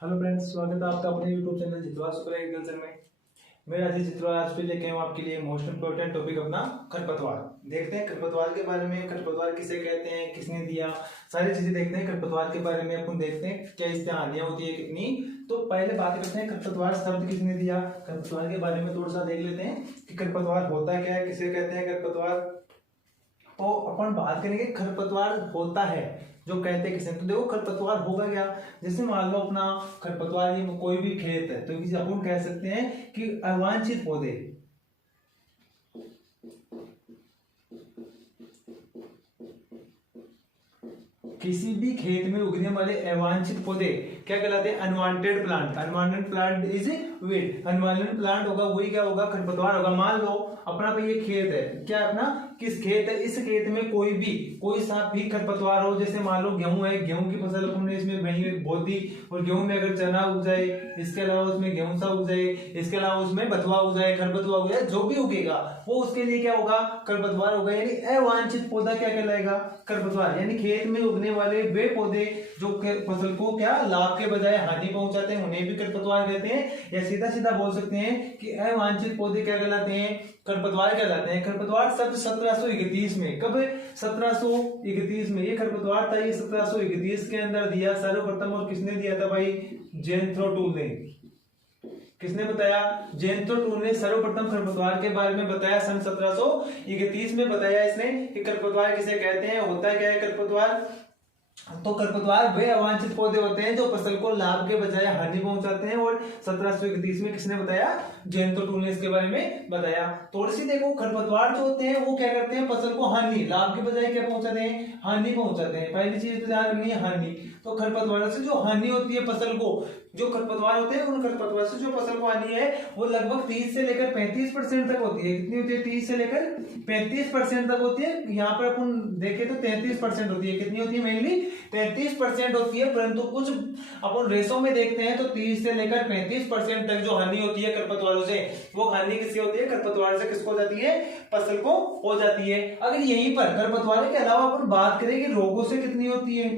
Hello friends, स्वागत है आपका अपने यूट्यूब चैनल जितवा सुपर एग्रीकल्चर में। मैं राजेश जितवा आज पे लेके आऊँ आपके लिए मोस्ट इंपोर्टेंट टॉपिक अपना खरपतवार। देखते हैं खरपतवार के बारे में, खरपतवार किसे कहते हैं, किसने दिया, सारी चीजें देखते हैं। खरपतवार के बारे में अपन देखते हैं क्या इससे हानियां होती है कितनी। तो पहले बात करते हैं खरपतवार शब्द किसने दिया। खरपतवार के बारे में थोड़ा सा देख लेते हैं कि खरपतवार होता क्या है, किसे कहते हैं खरपतवार। तो अपन बात करेंगे खरपतवार होता है जो कहते हैं किसे। तो देखो खरपतवार होगा क्या, जैसे मान लो अपना खरपतवार ये कोई भी खेत है तो किसी अपन कह सकते हैं कि अवांछित पौधे, किसी भी खेत में उगने वाले अवांछित पौधे क्या कहलाते हैं, unwanted plant. Unwanted plant is weed. Unwanted plant होगा वही क्या होगा, खरपतवार होगा। मान लो अपना भाई ये खेत है, क्या अपना किस खेत है, इस खेत में कोई सा भी खरपतवार हो। जैसे मान लो गेहूं है, गेहूं की फसल हमने इसमें बो दी और गेहूं में अगर चना उग जाए, इसके अलावा उसमें गेहूं सा उग जाए, इसके अलावा उसमें बथुआ उग जाए, खरपतवा उग जाए, जो भी उगेगा वो उसके लिए क्या होगा, खरपतवार होगा। यानी अवांछित पौधा क्या कहलाएगा, खरपतवार। यानी खेत में उगने वाले वे पौधे जो फसल को क्या लाभ के बजाय हानि पहुंचाते हैं उन्हें भी खरपतवार कहते हैं। या सीधा सीधा बोल सकते हैं कि अवांछित पौधे क्या कहलाते हैं, खरपतवार कहलाते हैं। खरपतवार शब्द 1731 में, कब 1731 में ये खरपतवार था, ये 1731 के अंदर दिया सर्वप्रथम। और किसने दिया था भाई, जेन्थ्रोटूल ने। किसने बताया, जेन्थ्रोटूल ने सर्वप्रथम खरपतवार के बारे में बताया। सन 1731 में बताया इसने कि खरपतवार किसे कहते हैं, होता क्या है खरपतवार। तो खरपतवार वे अवांछित पौधे होते हैं जो फसल को लाभ के बजाय हानि पहुंचाते हैं। और 1731 में किसने बताया, जेन्थ्रोटूल ने इसके बारे में बताया। थोड़ी सी देखो, खरपतवार जो होते हैं वो क्या करते हैं, फसल को हानि, लाभ के बजाय क्या पहुंचाते हैं, हानि पहुंचाते हैं। पहली चीज तो ध्यान रखनी है, हानि। तो खरपतवार से जो हानि होती है फसल को, जो खरपतवार होते हैं उन खरपतवार से जो फसल को हानि है वो लगभग 30 से लेकर 35% तक होती है। कितनी होती है, 30 से लेकर 35% तक होती है। यहाँ पर अपन देखें तो 33% होती है। कितनी होती है, मेनली 33% होती है। परंतु कुछ अपन रेशो में देखते हैं तो 30 से लेकर 35% तक जो हानि होती है खरपतवारों से, वो हानि किससे होती है, खरपतवार से किसको हो जाती है, फसल को हो जाती है। अगर यहीं पर खरपतवार के अलावा अपन बात करें कि रोगों से कितनी होती है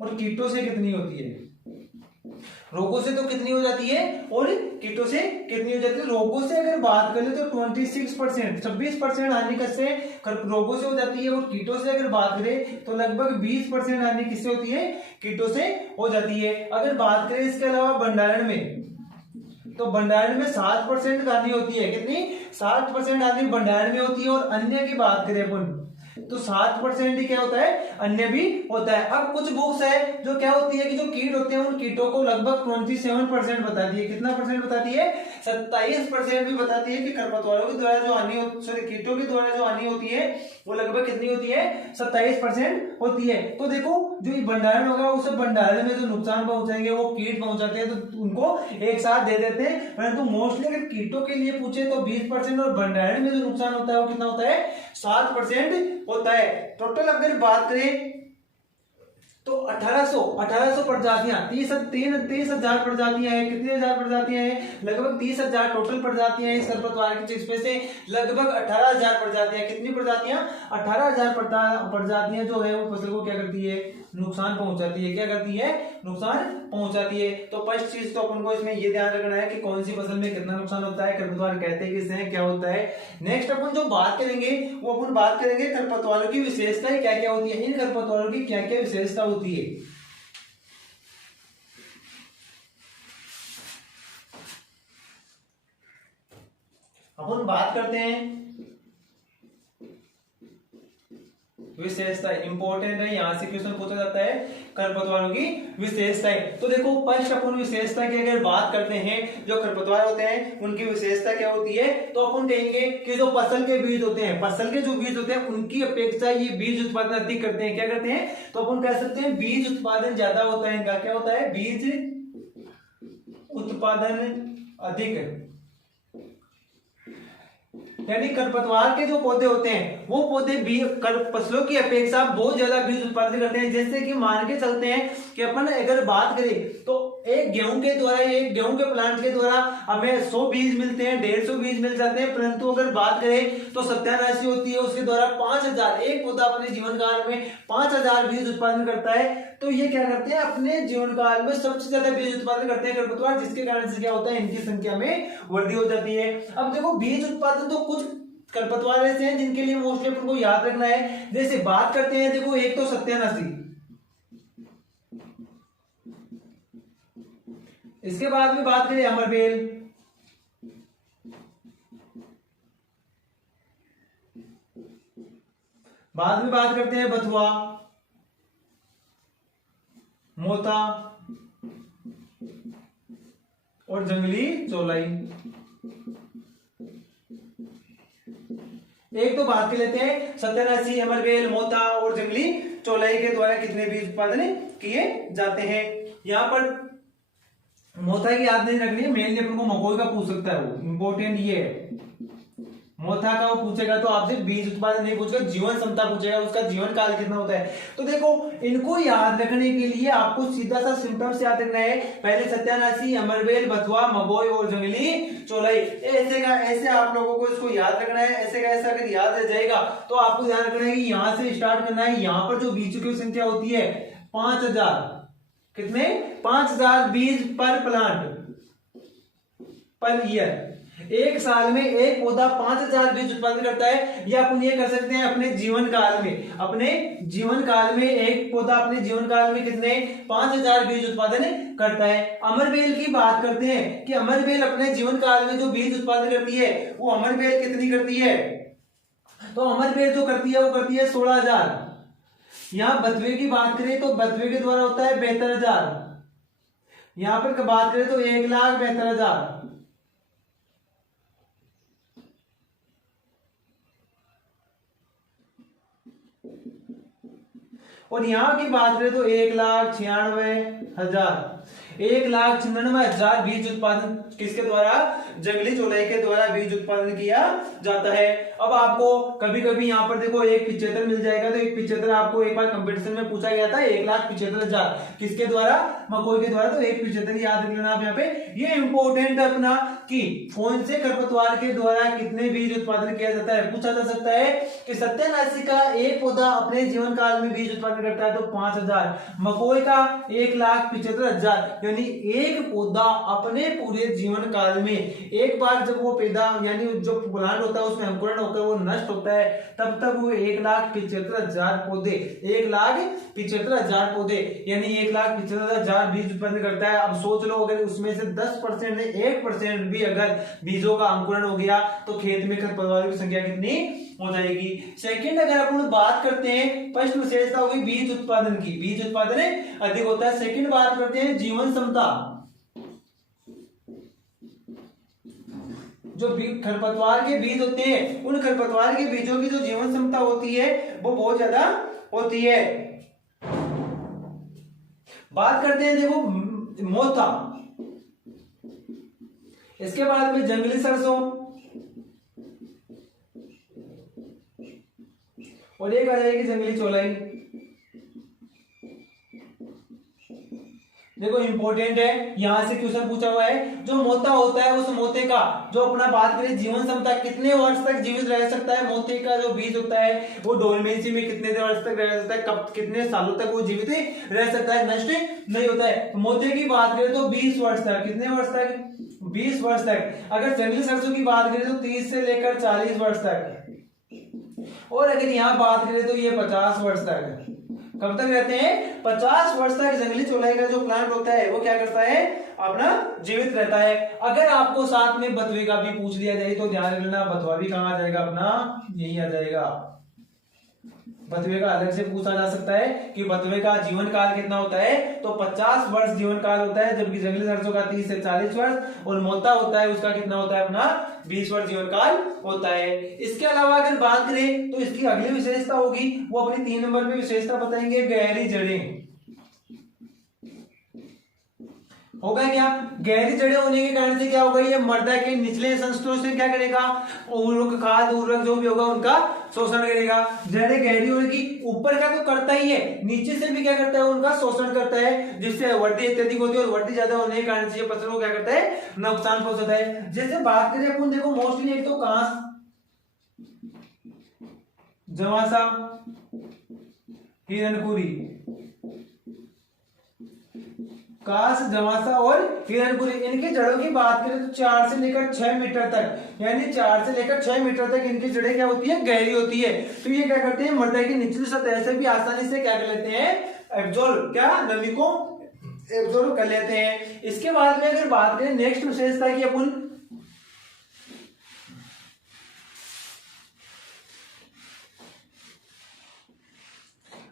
और कीटों से कितनी होती है। रोगों से तो कितनी हो जाती है और कीटों से कितनी हो जाती है। रोगों से अगर बात करें तो 26% हानि किससे, रोगों से हो जाती है। और कीटों से अगर बात करें तो लगभग 20% हानि किससे होती है, कीटों से हो जाती है। अगर बात करें इसके अलावा भंडारण में, तो भंडारण में 7% हानि होती है। कितनी, 7% हानि भंडारण में होती है। और अन्य की बात करें अपन तो 7% ही क्या होता है, अन्य भी होता है। अब कुछ बुक्स है जो क्या होती है कि जो कीट होते हैं उन कीटों को लगभग 27% बताती है। कितना परसेंट बताती है, 27% भी बताती है कि खरपतवारों के द्वारा जो हानि, सॉरी कीटों के द्वारा जो हानि होती है वो लगभग कितनी होती है, 27% होती है। तो देखो जो भंडारण होगा उस भंडारण में जो नुकसान पहुंचाएंगे वो कीट पहुंचाते हैं तो उनको एक साथ दे देते हैं। परंतु मोस्टली अगर कीटों के लिए पूछे तो 20% और भंडारण में जो नुकसान होता है वो कितना होता है, 7% होता है। टोटल अगर बात करें तो 1800 प्रजातियां, 30,000 प्रजातियां हैं। कितनी हजार प्रजातियां हैं, लगभग 30,000 टोटल प्रजातियां हैं इस खरपतवार की। जिसमें से लगभग 18,000 प्रजातियां, कितनी प्रजातियां, 18,000 प्रजातियां जो है वो फसल को क्या करती है, नुकसान पहुंचाती है। क्या करती है, नुकसान पहुंचाती है। तो फर्स्ट चीज तो अपन को इसमें ये ध्यान रखना है कि कौन सी फसल में कितना नुकसान होता है, खरपतवार कहते हैं किसे हैं, क्या होता है। नेक्स्ट अपन जो बात करेंगे वो अपन बात करेंगे खरपतवारों की विशेषताएं क्या क्या होती है, इन खरपतवारों की क्या क्या विशेषता होती है। अपन बात करते हैं विशेषता, इंपॉर्टेंट है, यहां से क्वेश्चन पूछा जाता है खरपतवारों की विशेषताएं। तो देखो फर्स्ट अपन विशेषता की अगर बात करते हैं, जो खरपतवार होते हैं उनकी विशेषता क्या होती है, तो अपन कहेंगे कि जो फसल के बीज होते हैं, फसल के जो बीज होते हैं उनकी अपेक्षा ये बीज उत्पादन अधिक करते हैं। क्या करते हैं, तो अपन कह सकते हैं बीज उत्पादन ज्यादा होता है इनका। क्या होता है, बीज उत्पादन अधिक। यानी खरपतवार के जो पौधे होते हैं वो पौधे भी फसलों की अपेक्षा बहुत ज्यादा बीज उत्पादन करते हैं। जैसे कि मान के चलते हैं कि अपन अगर बात करें तो एक गेहूं के द्वारा, एक गेहूं के प्लांट के द्वारा हमें 100 बीज मिलते हैं, 150 बीज मिल जाते हैं। परंतु अगर बात करें तो सत्यानाशी होती है, उसके द्वारा 5,000, एक पौधा अपने जीवन काल में 5,000 बीज उत्पादन करता है। तो ये क्या करते हैं, अपने जीवन काल में सबसे ज्यादा बीज उत्पादन करते हैं खरपतवार, जिसके कारण से क्या होता है, इनकी संख्या में वृद्धि हो जाती है। अब देखो बीज उत्पादन तो कुछ खरपतवार ऐसे हैं जिनके लिए मोस्टली अपन को याद रखना है। जैसे बात करते हैं, देखो एक तो सत्यानाशी, इसके बाद में बात करें अमरबेल, बाद में बात करते हैं बथुआ, मोता और जंगली चौलाई। एक तो बात कर लेते हैं सत्यानाशी, अमरबेल, मोता और जंगली चौलाई के द्वारा कितने बीज उत्पादन किए जाते हैं। यहां पर मोथा की याद नहीं रखनी है, मेनली अपन को मकोई का पूछ सकता है, वो इंपॉर्टेंट ये है। मोथा का वो पूछेगा तो आपसे बीज उत्पादन नहीं पूछेगा, जीवन क्षमता पूछेगा, उसका जीवन काल कितना होता है। तो देखो इनको याद रखने के लिए आपको सीधा सा सिम्टम्स याद रखना है। पहले सत्यानाशी, अमरबेल, बथुआ, मगोई और जंगली चौलाई, ऐसे आप लोगों को इसको याद रखना है। ऐसे का ऐसा अगर याद रह जाएगा तो आपको ध्यान रखना है कि यहां से स्टार्ट करना है। यहां पर जो बीजों की संख्या होती है 5000, कितने, 5000 बीज पर प्लांट पर ईयर। एक साल में एक पौधा 5000 बीज उत्पादन करता है। या अपन ये कर सकते हैं अपने जीवन काल में, अपने जीवन काल में एक पौधा अपने जीवन काल में कितने 5000 बीज उत्पादन करता है। अमरबेल की बात करते हैं कि अमरबेल अपने जीवन काल में जो बीज उत्पादन करती है वो अमरबेल कितनी करती है, तो अमरबेल जो करती है वो करती है 16000। यहां बथुए की बात करें तो बथुए के द्वारा होता है 72000। यहां पर बात करें तो 1,72,000। और यहां की बात करें तो 1,96,000, 1,96,000 बीज उत्पादन किसके द्वारा, जंगली चौलाई के द्वारा बीज उत्पादन किया जाता है। अब आपको कभी कभी यहाँ पर देखो 1,75,000 मिल जाएगा, तो 1,75,000 आपको एक बार कंपटीशन में पूछा गया था, 1,75,000 किसके द्वारा, मकोई के द्वारा। तो 1,75,000 याद रख लेना आप यहाँ पे। ये इंपॉर्टेंट है अपना कि कौन से खरपतवार के द्वारा कितने बीज उत्पादन किया जाता है। पूछा जा सकता है कि सत्यानाशी का एक पौधा अपने जीवन काल में बीज उत्पादन करता है तो 5000, मकोई का 1,75,000, यानी एक पौधा अपने पूरे जीवन काल में एक बार जब वो पैदा यानी जो प्लांट होता है उसमें अंकुरण होकर वो नष्ट होता है तब तक वो 1,75,000 पौधे, 1,75,000 पौधे यानी 1,75,000 बीज उत्पन्न करता है। अब सोच लो अगर उसमें से 10% ने 1% भी अगर बीजों का अंकुरण हो गया तो खेत में खरपतवारों की संख्या कितनी हो जाएगी। सेकंड अगर अपन बात करते हैं, फर्स्ट विशेषता होगी बीज उत्पादन की, बीज उत्पादन अधिक होता है। सेकंड बात करते हैं जीवन क्षमता, जो खरपतवार के बीज होते हैं उन खरपतवार के बीजों की जो जीवन क्षमता होती है वो बहुत ज्यादा होती है। बात करते हैं देखो मोथा, इसके बाद में जंगली सरसों और एक आ जाएगी जंगली चौलाई। देखो इंपॉर्टेंट है, यहां से क्वेश्चन पूछा हुआ है। जो मोता होता है उस मोते का जो अपना बात करें जीवन क्षमता कितने वर्ष तक जीवित रह सकता है, मोते का जो बीज होता है वो डोरमेंसी में कितने वर्ष तक रह सकता है, कब कितने सालों तक वो जीवित रह सकता है, नष्ट नहीं होता है। मोते की बात करें तो 20 वर्ष तक, कितने वर्ष तक, 20 वर्ष तक। अगर जंगली सरसों की बात करें तो 30 से लेकर 40 वर्ष तक, और अगर यहां बात करें तो ये 50 वर्ष तक। कब तक रहते हैं, 50 वर्ष तक जंगली चौलाई का जो प्लांट होता है वो क्या करता है, अपना जीवित रहता है। अगर आपको साथ में बथुए का भी पूछ लिया जाए तो ध्यान रखना, बथुआ भी कहां आ जाएगा, अपना यही आ जाएगा। बथुए का अलग से पूछा जा सकता है कि बथुए का जीवन काल कितना होता है, तो 50 वर्ष जीवन काल होता है, जबकि जंगली सरसों का 30 से 40 वर्ष, और मोता होता है उसका कितना होता है, अपना 20 वर्ष जीवन काल होता है। इसके अलावा अगर बात करें तो इसकी अगली विशेषता होगी, वो अपनी 3 नंबर में विशेषता बताएंगे, गहरी जड़ें। होगा क्या, गहरी जड़ें होने के कारण से क्या होगा, ये मृदा के निचले संस्तरों से क्या करेगा, उर्वरक, खाद, उर्वरक जो भी होगा उनका शोषण करेगा। जड़ें गहरी होने की, ऊपर का तो करता ही है, नीचे से भी क्या करता है, उनका शोषण करता है, जिससे वृद्धि अत्यधिक होती है, और वृद्धि ज्यादा होने के कारण से फसल को क्या करता है, नुकसान पहुंचाता है। जैसे बात करें अपन देखो मोस्टली एक तो कांस, जवासा, हिरणखुरी, कास, जमासा और हिरणपुरी, इनकी जड़ों की बात करें तो 4 से लेकर 6 मीटर तक, यानी 4 से लेकर 6 मीटर तक इनकी जड़ें क्या होती है, गहरी होती है। तो ये क्या करते हैं, मृदा की निचली सतह से भी आसानी से क्या कर लेते हैं, एब्जॉर्ब, क्या, नमी को एब्जॉर्ब कर लेते हैं। इसके बाद में अगर बात करें नेक्स्ट विशेषता की, अपन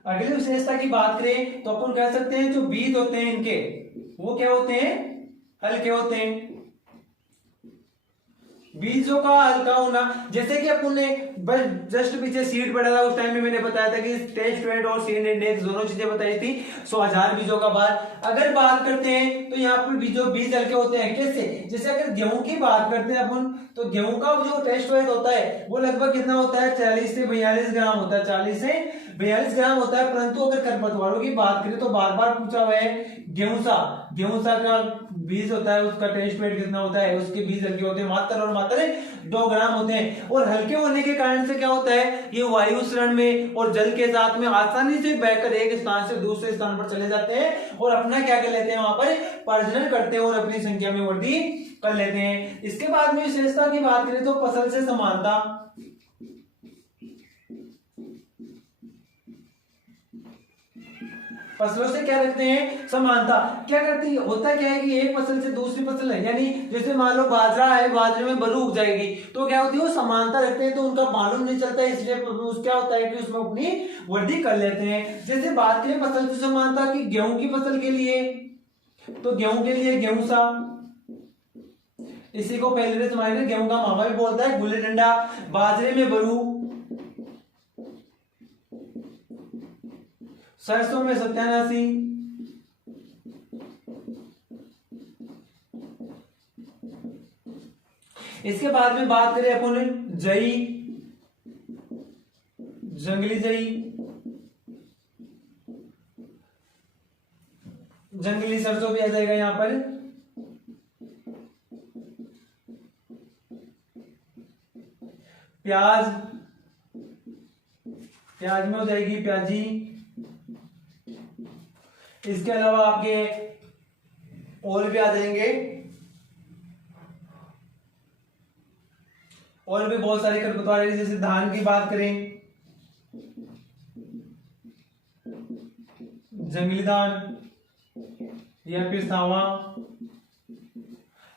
अगली विशेषता की बात करें तो अपन कह सकते हैं जो बीज होते हैं इनके, वो क्या होते हैं, हल्के होते हैं। बीजों का हल्का होना, जैसे कि अपन ने बस जस्ट पीछे सीट पढ़ा था, उस टाइम में मैंने बताया था कि टेस्ट वेट और सीड इंडेक्स दोनों चीजें बताई थी। 100,000 बीजों का भार। अगर बात करते हैं तो यहाँ पर बीज हल्के होते हैं। कैसे, जैसे अगर गेहूं की बात करते हैं अपन, तो गेहूं का जो टेस्ट वेट होता है वो लगभग कितना होता है, 40 से 42 ग्राम होता है, 40 से 42 ग्राम होता है। परंतु अगर खरपतवारों की बात करें तो बार बार पूछा हुआ है, गेहूं का बीज होता है, उसका टेस्ट वेट कितना होता है, उसके बीज हल्के होते हैं, मात्र और मात्र 2 ग्राम होते हैं। और हल्के होने के कारण से क्या होता है, ये वायु शरण में और जल के साथ में आसानी से बहकर एक स्थान से दूसरे स्थान पर चले जाते हैं और अपना क्या कर लेते हैं, वहां पर प्रजनन करते हैं और अपनी संख्या में वृद्धि कर लेते हैं। इसके बाद में विशेषता की बात करें तो फसल से समानता। फसलों से क्या रखते हैं, समानता। क्या करती है, होता क्या है कि एक फसल से दूसरी फसल है, यानी जैसे मान लो बाजरा है, बाजरे में बलू उग जाएगी, तो क्या होती है, वो समानता रखते हैं, तो उनका मालूम नहीं चलता है, इसलिए क्या होता है कि उसमें अपनी वृद्धि कर लेते हैं। जैसे बात करें फसल से समानता की, गेहूं की फसल के लिए, तो गेहूं के लिए गेहूं सा, इसी को पहले से गेहूं का मामा भी बोलता है, गुल्ली डंडा। बाजरे में बरू, सरसों में सत्यानाशी, इसके बाद में बात करें अपन जई, जंगली जई, जंगली सरसों भी आ जाएगा यहां पर। प्याज, प्याज में हो जाएगी प्याजी। इसके अलावा आपके और भी आ जाएंगे, और भी बहुत सारे खरपतवार, जैसे धान की बात करें, जंगली धान या फिर सावा,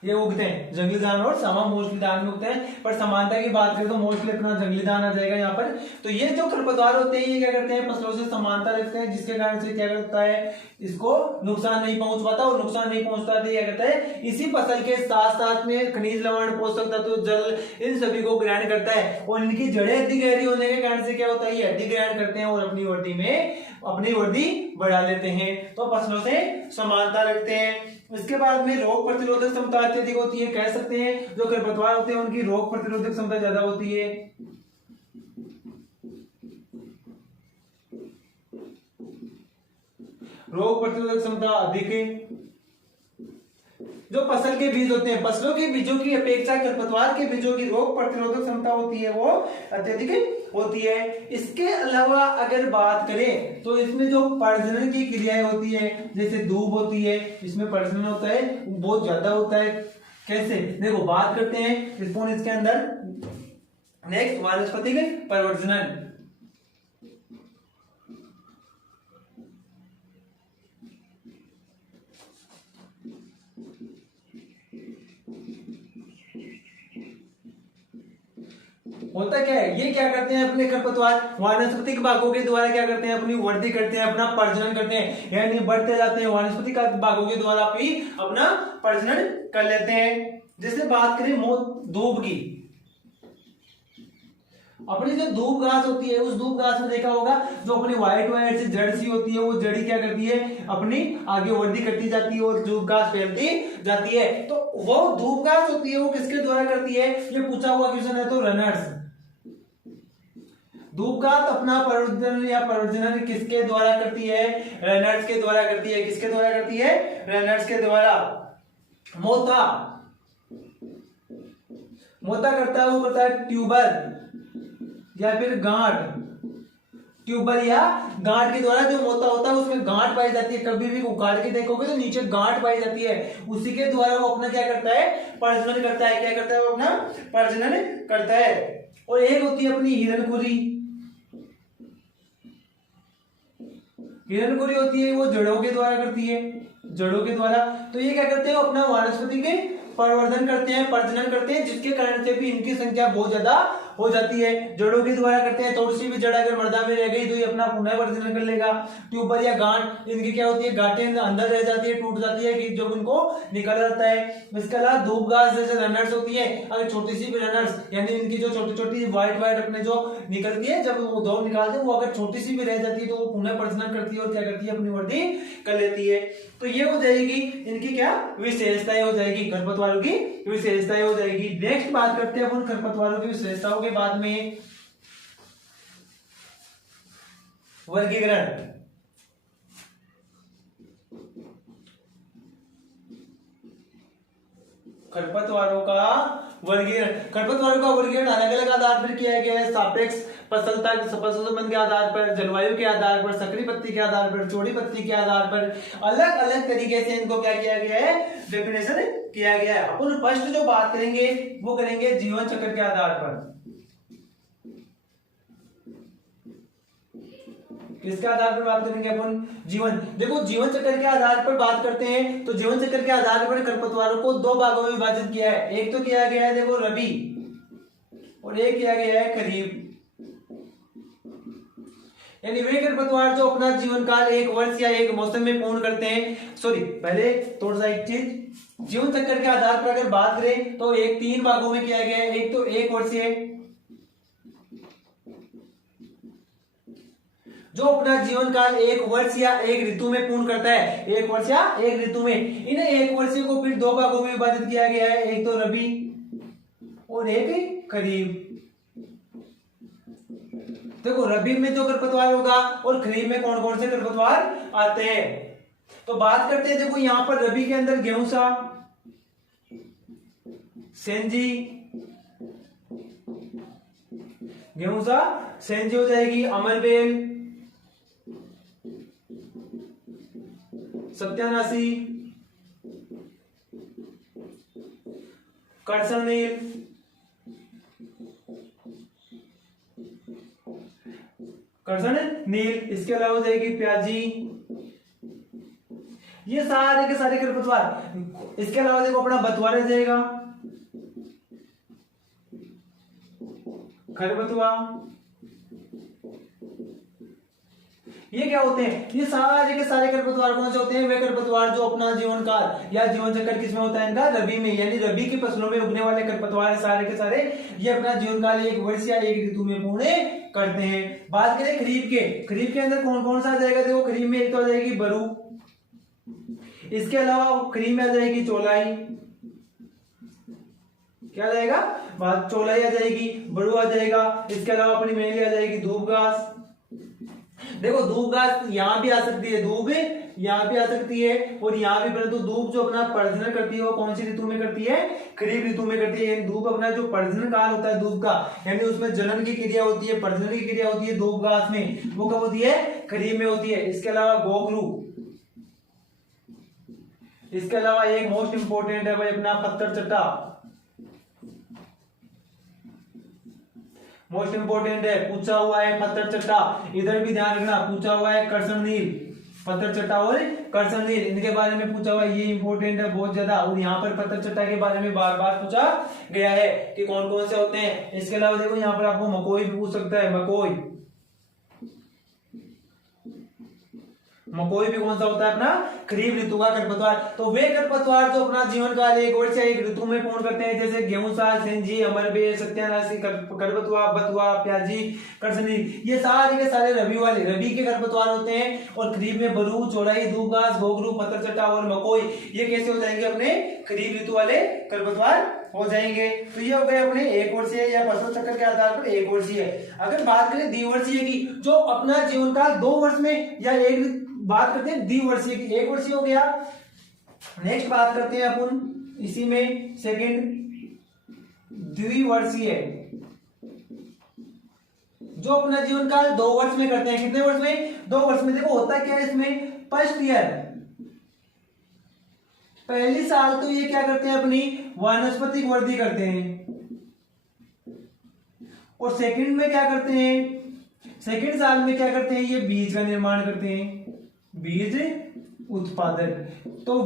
ये उगते हैं। जंगली धान और सावा मोस्टली धान में उगते हैं, पर समानता की बात करें तो मोस्टली अपना जंगली धान आ जाएगा यहाँ पर। तो ये जो खरपतवार होते हैं ये क्या करते हैं, फसलों से समानता रखते हैं, जिसके कारण से क्या करता है, इसको नुकसान नहीं पहुंच पाता, और नुकसान नहीं पहुंचता तो क्या करता है, इसी फसल के साथ साथ में खनिज लवण, पोषक तत्व, जल, इन सभी को ग्रहण करता है। और इनकी जड़ें अति गहरी होने के कारण से क्या होता है, ये अति ग्रहण करते हैं और अपनी वृद्धि बढ़ा लेते हैं। तो फसलों से समानता रखते हैं। इसके बाद में रोग प्रतिरोधक क्षमता अत्यधिक होती है। कह सकते हैं जो खरपतवार होते हैं उनकी रोग प्रतिरोधक क्षमता ज्यादा होती है। रोग प्रतिरोधक क्षमता अधिक है। जो फसल के बीज होते हैं, फसलों के बीजों की अपेक्षा खरपतवार के बीजों की रोग प्रतिरोधक क्षमता होती है वो अत्यधिक होती है। इसके अलावा अगर बात करें तो इसमें जो प्रजनन की क्रियाएं होती है, जैसे दूब होती है, इसमें प्रजनन होता है बहुत ज्यादा होता है। कैसे, देखो बात करते हैं इसके अंदर। नेक्स्ट, वानस्पतिक प्रवर्धन। होता क्या है, ये क्या करते हैं, अपने खरपतवार वानस्पतिक भागों के द्वारा क्या करते हैं, अपनी वृद्धि करते हैं, अपना प्रजनन करते हैं, यानी बढ़ते जाते हैं, वानस्पतिक भागों के द्वारा भी अपना प्रजनन कर लेते हैं। जैसे बात करें दूब की, अपनी जो दूब घास होती है, उस दूब घास में देखा होगा जो अपनी व्हाइट से जड़ सी होती है, वो जड़ी क्या करती है, अपनी आगे वृद्धि करती जाती है और दूब घास फैलती जाती है। तो वो दूब घास होती है वो किसके द्वारा करती है, ये पूछा हुआ क्वेश्चन है। तो रनर्स, दूब घास अपना प्रवर्धन किसके द्वारा करती है, रनर्स के द्वारा करती है। किसके द्वारा करती है, रनर्स के द्वारा। मोता करता है, वो करता है ट्यूबर या फिर गांठ, ट्यूबर या गांठ के द्वारा जो मोटा होता है उसमें गांठ पाई जाती है, कभी भी उखाड़ के देखोगे तो नीचे गांठ पाई जाती है, उसी के द्वारा वो अपना क्या करता है, प्रजनन करता है। क्या करता है वो अपना प्रजनन करता है। और एक होती है अपनी हिरणकुरी। हिरणकुरी होती है वो जड़ों के द्वारा करती है, जड़ों के द्वारा। तो ये क्या करते हैं, अपना वनस्पति के प्रवर्धन करते हैं, प्रजनन करते हैं, जिसके कारण से भी इनकी संख्या बहुत ज्यादा हो जाती है। जड़ों के द्वारा करते हैं, थोड़ी सी भी जड़ अगर मृदा में रह गई तो ये अपना पुनः प्रजनन कर लेगा। ट्यूबर या गांठ, इनकी क्या होती है, गांठें अंदर रह जाती है, टूट जाती है कि जब उनको निकाला जाता है। इसके अलावा धूप घास जैसे रनर्स होती है, अगर छोटी सी भी रनर्स यानी इनकी जो छोटी छोटी व्हाइट व्हाइट अपने जो निकलती है, जब वो दौड़ निकालते हैं, वो अगर छोटी सी भी रह जाती है तो वो पुनः प्रजनन करती है और क्या करती है, अपनी वृद्धि कर लेती है। तो ये हो जाएगी इनकी क्या विशेषताएं हो जाएगी, खरपतवारों की विशेषताएं हो जाएगी। नेक्स्ट बात करते हैं अपन खरपतवारों की विशेषताओं के बाद में वर्गीकरण। खरपतवारों का वर्गीकरण, खरपतवारों का वर्गीकरण अलग अलग आधार पर किया गया है। सापेक्ष फसलता फसल संबंध के आधार पर, जलवायु के आधार पर, सकरी पत्ती के आधार पर, चौड़ी पत्ती के आधार पर, अलग अलग तरीके से इनको क्या किया गया है, डेफिनेशन किया गया है। अपन फर्स्ट जो बात करेंगे वो करेंगे जीवन चक्र के आधार पर। किसके आधार पर बात करेंगे अपन, जीवन। देखो जीवन चक्र के आधार पर बात करते हैं तो जीवन चक्र के आधार पर खरपतवारों को दो भागों में विभाजित किया है। एक तो किया गया है देखो रबी और एक किया गया है खरीफ। यानी वे खरपतवार जो अपना जीवन काल एक वर्ष या एक मौसम में पूर्ण करते हैं। सॉरी, पहले थोड़ा सा एक चीज, जीवन चक्र के आधार पर अगर बात करें तो एक तीन भागों में किया गया है। एक तो एक वर्षीय जो अपना जीवन काल एक वर्ष या एक ऋतु में पूर्ण करता है, एक वर्ष या एक ऋतु में। इन एक वर्षीय को फिर दो भागों में विभाजित किया गया है, एक तो रबी और एक खरीफ। देखो रबी में जो खरपतवार होगा और खरीफ में कौन कौन से खरपतवार आते हैं, तो बात करते हैं। देखो यहां पर रबी के अंदर गेहूंसा, सेंजी, गेहूंसा सेंजी हो जाएगी, अमरबेल, सत्यानाशी, करसन नील, करसन नील। इसके अलावा हो जाएगी प्याजी। ये सारे के सारे खरपतवार। इसके अलावा देखो अपना बथुआ रह जाएगा, खरबथुआ। ये क्या होते हैं, ये सारे के सारे खरपतवार कौन से होते हैं, वे खरपतवार जो अपना जीवन काल या जीवन चक्र किसमें होता है इनका, रबी में। यानी रबी की फसलों में उगने वाले खरपतवार सारे के सारे ये अपना जीवन काल एक वर्ष या एक ऋतु में पूर्ण करते हैं। बात करें खरीफ के, खरीफ के अंदर कौन कौन सा आ जाएगा, देखो खरीफ में एक तो आ जाएगी बरू, इसके अलावा खरीफ में आ जाएगी चौलाई, क्या आ जाएगा, बात चौलाई आ जाएगी, बरू आ जाएगा। इसके अलावा अपनी मेनली आ जाएगी धूप घास। देखो धूप घास यहां भी आ सकती है, धूप यहां भी आ सकती है और यहां भी, परंतु धूप जो अपना प्रजनन करती है वो कौन सी ऋतु में करती है, खरीफ ऋतु में करती है। धूप अपना जो प्रजनन काल होता है धूप का, यानी उसमें जनन की क्रिया होती है, प्रजनन की क्रिया होती है धूप घास में, वो कब होती है, खरीफ में होती है। इसके अलावा गोगरू, इसके अलावा एक मोस्ट इंपोर्टेंट है भाई अपना पत्थर चट्टा, मोस्ट इंपोर्टेंट है, पूछा हुआ है पत्थर चट्टा। इधर भी ध्यान रखना, पूछा हुआ है करसन नील, पत्थर चट्टा और करसन नील, इनके बारे में पूछा हुआ है, ये इंपोर्टेंट है बहुत ज्यादा। और यहाँ पर पत्थर चट्टा के बारे में बार बार पूछा गया है कि कौन कौन से होते हैं। इसके अलावा देखो यहाँ पर आपको मकोई भी पूछ सकता है, मकोई, मकोई भी कौन सा होता है, अपना खरीफ ऋतु का खरपतवार। तो वे खरपतवार जो अपना जीवन काल एक वर्ष या एक ऋतु में पूर्ण करते हैं, जैसे गेहूंसा, सेंजी, अमरबेल, सत्यानाशी, खरबथुआ, बथुआ, प्याजी, करसनी, ये सारे के सारे रबी वाले, रबी के खरपतवार होते हैं। और खरीफ में बरू, चौड़ाई, धूप घास, गोगरू, पत्थर चट्टा और मकोई, ये कैसे हो जाएंगे, अपने खरीफ ऋतु वाले खरपतवार हो जाएंगे। तो ये हो गए अपने एक वर्षीय या फसल चक्र के आधार पर एक वर्षीय। अगर बात करें द्विवर्षीय की, जो अपना जीवन काल 2 वर्ष में या एक, बात करते हैं द्विवर्षीय की, एक वर्षीय हो गया। नेक्स्ट बात करते हैं अपन इसी में सेकंड, द्विवर्षीय, जो अपना जीवन काल 2 वर्ष में करते हैं। कितने वर्ष में? 2 वर्ष में। देखो होता क्या है इसमें, फर्स्ट ईयर पहली साल तो ये क्या करते हैं, अपनी वानस्पतिक वृद्धि करते हैं, और सेकंड में क्या करते हैं, सेकंड साल में क्या करते हैं, ये बीज का निर्माण करते हैं, बीज उत्पादन। तो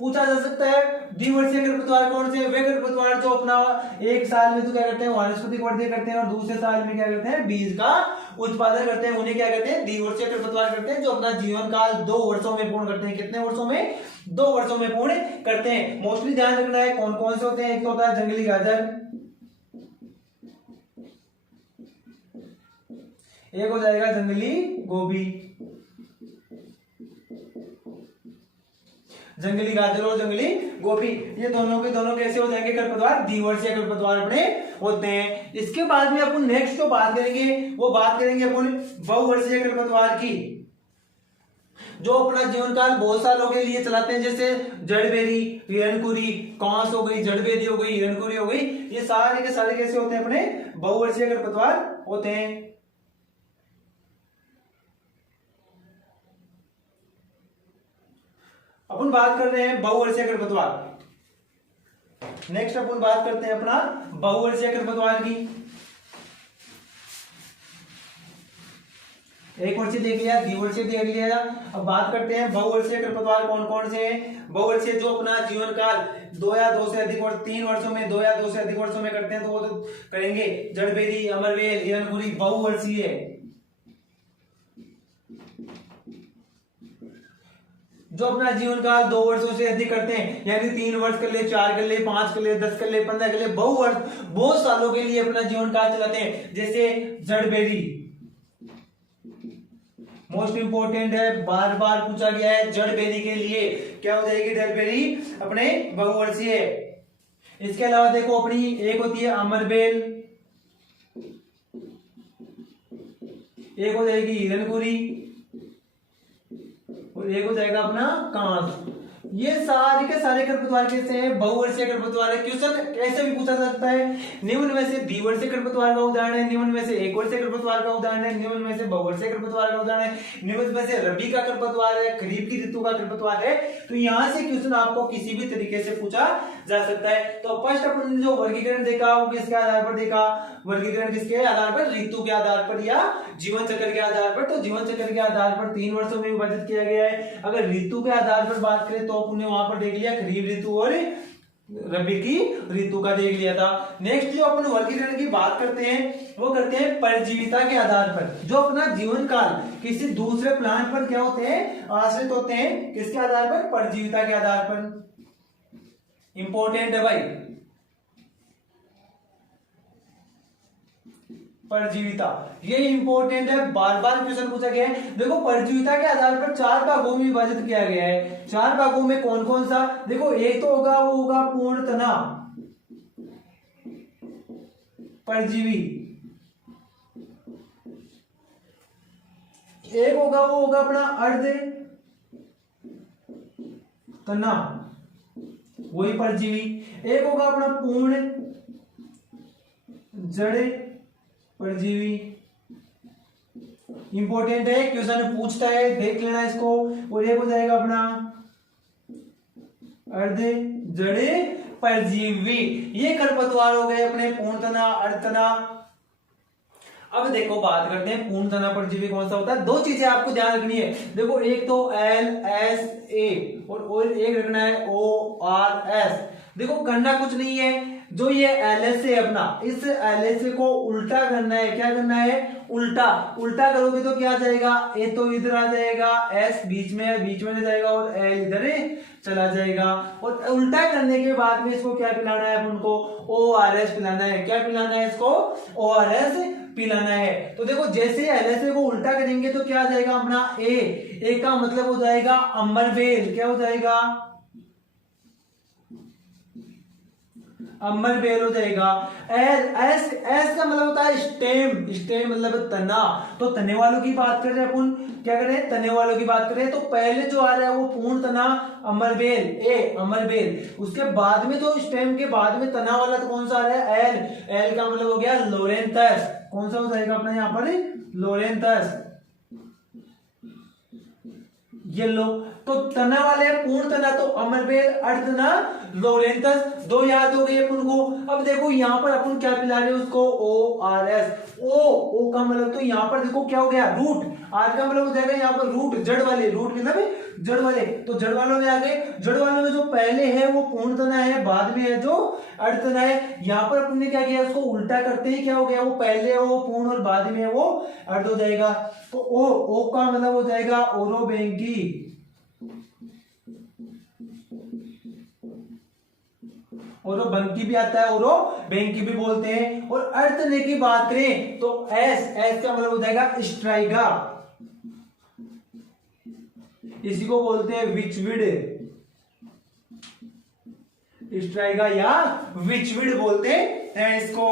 पूछा जा सकता है द्विवर्षीय खरपतवार कौन से? वे खरपतवार जो अपना एक साल में तो क्या करते हैं, वानस्पतिक वृद्धि करते हैं, और दूसरे साल में क्या करते हैं, बीज का उत्पादन करते हैं, उन्हें क्या कहते हैं, द्विवर्षीय खरपतवार करते हैं, जो अपना जीवन काल 2 वर्षों में पूर्ण करते हैं। कितने वर्षों में? 2 वर्षों में पूर्ण करते हैं। मोस्टली ध्यान रखना है कौन कौन से होते हैं। एक तो होता है जंगली गाजर, एक हो जाएगा जंगली गोभी, जंगली गाजर और जंगली गोभी, ये दोनों के दोनों कैसे हो जाएंगे खरपतवार? द्विवर्षीय खरपतवार अपने होते हैं। इसके बाद में अपन नेक्स्ट जो बात करेंगे वो बात करेंगे अपन बहुवर्षीय खरपतवार की, जो अपना जीवन काल बहुत सालों के लिए चलाते हैं, जैसे जड़बेरी, हिरणकुरी, कौंस हो गई, जड़बेरी हो गई, हिरणकुरी हो गई, ये सारे के सारे कैसे होते हैं, अपने बहुवर्षीय खरपतवार होते हैं। अपन बात कर रहे हैं बहुवर्षीय खरपतवार। नेक्स्ट अपन बात करते हैं अपना बहुवर्षीय खरपतवार की। एक वर्षीय देख लिया, द्विवर्षीय देख लिया, अब बात करते हैं बहुवर्षीय खरपतवार कौन कौन से हैं। बहुवर्षीय जो अपना जीवन काल 2 या 2 से अधिक वर्ष, 3 वर्षों में 2 या 2 से अधिक वर्षों में करते हैं, तो वो तो करेंगे जड़बेरी, अमरवेल, हिरणकुरी बहुवर्षीय है। जो अपना जीवन काल 2 वर्षों से अधिक करते हैं, यानी 3 वर्ष कर ले, 4 कर ले, 5 कर ले, 10 कर ले, 15 कर ले, बहुवर्ष बहुत सालों के लिए अपना जीवन काल चलाते हैं, जैसे जड़बेरी। मोस्ट इंपोर्टेंट है, बार बार पूछा गया है, जड़बेरी के लिए क्या हो जाएगी, जड़बेरी अपने बहुवर्षीय। इसके अलावा देखो अपनी एक होती है अमरबेल, एक हो जाएगी हिरणकुरी, और एक हो जाएगा अपना कांस। ये सारे के सारे खरपतवार कैसे हैं, बहुवर्षीय खरपतवार है। क्वेश्चन कैसे भी पूछा जा सकता है, निम्न में से द्विवर्षीय खरपतवार का उदाहरण है, निम्न में से एक वर्षीय खरपतवार का उदाहरण है, निम्न में से बहुवर्षीय खरपतवार का उदाहरण है, निम्न में से रबी का खरपतवार है, खरीफ की ऋतु का खरपतवार है। तो यहाँ से क्वेश्चन आपको किसी भी तरीके से पूछा जा सकता है। तो फर्स्ट अपन जो वर्गीकरण देखा वो किसके आधार पर देखा, वर्गीकरण किसके आधार पर, ऋतु के आधार पर या जीवन चक्र के आधार पर। तो जीवन चक्र के आधार पर 3 वर्षों में विभाजित किया गया है। अगर ऋतु के आधार पर बात करें तो आपने वहां पर देख लिया खरीफ ऋतु और रबी की ऋतु का देख लिया था। नेक्स्ट जो अपन वर्गीकरण की बात करते हैं वो करते हैं परजीविता के आधार पर। जो अपना जीवन काल किसी दूसरे प्लांट पर क्या होते हैं, आश्रित होते हैं, किसके आधार पर, परजीविता के आधार पर। इंपॉर्टेंट है भाई, परजीविता, ये इंपॉर्टेंट है, बार बार क्वेश्चन पूछा गया है। देखो परजीविता के आधार पर 4 भागों में विभाजित किया गया है। 4 भागों में कौन कौन सा, देखो एक तो होगा वो होगा पूर्ण तना परजीवी, एक होगा वो होगा अपना अर्ध तना वही परजीवी, एक होगा अपना पूर्ण जड़ परजीवी। इंपॉर्टेंट है, क्वेश्चन पूछता है, देख लेना इसको। और एक हो जाएगा अपना अर्ध जड़ परजीवी। ये खरपतवार हो गए अपने पूर्णतना, अर्धतना। अब देखो बात करते हैं पूर्णतना परजीवी कौन सा होता है। 2 चीजें आपको ध्यान रखनी है, देखो एक तो LSA और एक रखना है ORS। देखो करना कुछ नहीं है, जो ये LSA अपना, इस LSA को उल्टा करना है। क्या करना है, उल्टा। उल्टा करोगे तो क्या आ जाएगा, ए तो इधर आ जाएगा, S बीच में ले जाएगा और L इधर चला जाएगा। और उल्टा करने के बाद में इसको क्या पिलाना है, उनको ORS पिलाना है। क्या पिलाना है इसको, ORS पिलाना है। तो देखो जैसे LSA को उल्टा करेंगे तो क्या आ जाएगा अपना ए का मतलब हो जाएगा अमरवेल। क्या हो जाएगा, अमर बेल हो जाएगा। एस एस का मतलब होता है स्टेम, स्टेम मतलब तना। तो तने वालों की बात कर रहे हैं अपन, क्या कर रहे हैं, तने वालों की बात कर रहे हैं। तो पहले जो आ रहा है वो पूर्ण तना अमर बेल, ए अमर बेल। उसके बाद में जो स्टेम के बाद में तना वाला तो कौन सा आ रहा है, एल। एल का मतलब हो गया लोरेंथस। कौन सा हो जाएगा अपना यहाँ पर, लोरेंथस। ये लो, तो तना वाले पूर्ण तना तो अमरबेल, अर्धतना लोरेंथस। दो याद हो गई अपन को। अब देखो यहाँ पर अपन क्या पिला रहे हैं उसको, ओ आर एस। ओ का मतलब तो यहाँ पर देखो क्या हो गया, रूट। आर का मतलब हो जाएगा यहाँ पर रूट, जड़ वाले, रूट मतलब जड़ वाले। तो जड़ वालों में आ गए, जड़ वालों में जो पहले है वो पूर्ण तना है, बाद में है जो अर्धतना है। यहाँ पर अपन ने क्या किया, उसको उल्टा करते ही क्या हो गया, वो पहले वो पूर्ण और बाद में वो अर्ध हो जाएगा। तो ओ का मतलब हो जाएगा ओरोबेंकी। औरो बंकी भी आता है, औरो बेंकी भी बोलते हैं। और अर्थने की बात करें तो एस का मतलब हो जाएगा स्ट्राइगा। इसी को बोलते हैं विचविड, स्ट्राइगा या विचविड बोलते हैं इसको।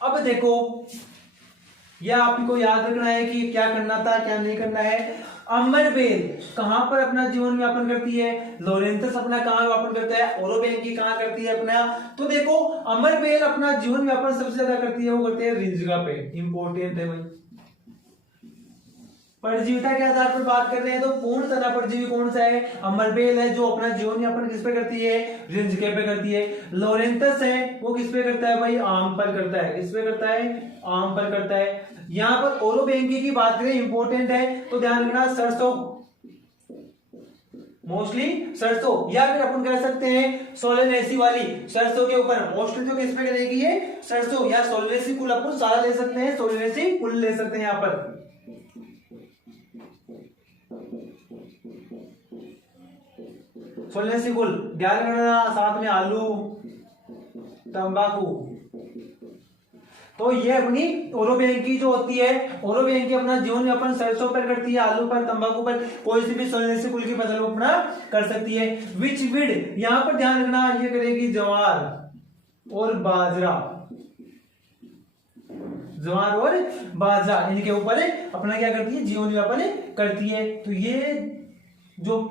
अब देखो यह आपको याद रखना है कि क्या करना था क्या नहीं करना है। अमरबेल कहां पर अपना जीवन यापन करती है, लोरेंथस अपना कहां यापन करता है, ओरोबेंकी कहां करती है अपना। तो देखो अमरबेल अपना जीवन यापन सबसे ज्यादा करती है, वो करते हैं रिंजगा पे। इंपॉर्टेंट है भाई। परजीविता के आधार पर बात कर रहे हैं तो पूर्ण तना परजीवी कौन सा है, अमरबेल है, जो अपना जीवन यापन किस पे करती है, रिंजके पे करती है। लोरेंथस है वो किस पे करता है भाई, आम पर करता है। किस पे करता है, आम पर करता है। यहां पर ओरोबेंकी की बात करें, इंपॉर्टेंट है तो ध्यान रखना, सरसों, मोस्टली सरसों, या फिर अपन कह सकते हैं सोलेनेसी वाली सरसों के ऊपर मोस्टली जो किस पे करेगी ये सरसों, या सोलेनेसी कुल अपन सारा ले सकते हैं, सोलेनेसी कुल ले सकते हैं। यहां पर सोलेनेसी कुल ध्यान रखना, साथ में आलू, तंबाकू। तो ये अपनी ओरोबेंकी जो होती है, ओरोबेंकी अपना जीवन यापन सरसों पर करती है, आलू पर, तंबाकू पर, कोई सी भी सोलेनेसी कुल की फसल अपना कर सकती है। विचविड यहां पर ध्यान रखना, ये करेगी ज्वार और बाजरा, ज्वार और बाजरा, इनके ऊपर अपना क्या करती है, जीवन यापन करती है। तो ये जो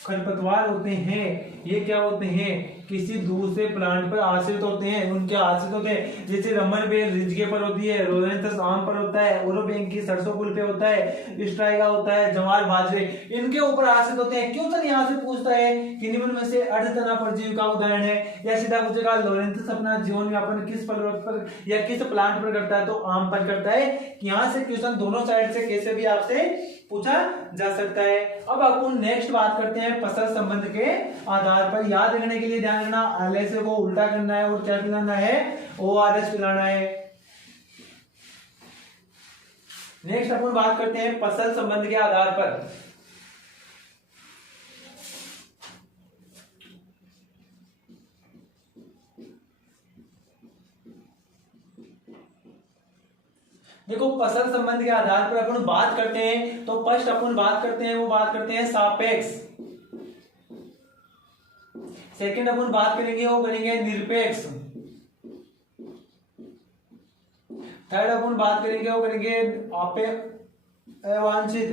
खरपतवार होते हैं ये क्या होते हैं, किसी दूसरे प्लांट पर आश्रित होते हैं, उनके आश्रित होते हैं। जैसे रमन बेल रिजके पर होती है, लोरेंथस आम पर होता है, ओरोबेंकी सरसों कुल पे होता है, स्ट्राइगा होता है ज्वार बाजरे, इनके ऊपर आश्रित होते हैं। क्वेश्चन यहाँ से पूछता है कि निम्न में से अर्धतना परजीवी का उदाहरण है, या सीधा पूछेगा लोरेंथस अपना जीवन यापन किस पर्वत पर या किस प्लांट पर करता है, तो आम पर करता है। यहाँ से क्वेश्चन दोनों साइड से कैसे भी आपसे पूछा जा सकता है। अब अपन नेक्स्ट बात करते हैं फसल संबंध के आधार पर। याद रखने के लिए ध्यान रखना, एलएसए को उल्टा करना है और क्या पिलाना है, ओआरएस पिलाना है। नेक्स्ट अपन बात करते हैं फसल संबंध के आधार पर। देखो फसल संबंध के आधार पर अपन बात करते हैं तो फर्स्ट अपन बात करते हैं, वो बात करते हैं सापेक्ष। सेकंड अपन बात करेंगे वो करेंगे निरपेक्ष। थर्ड अपन बात करेंगे वो करेंगे अवांछित।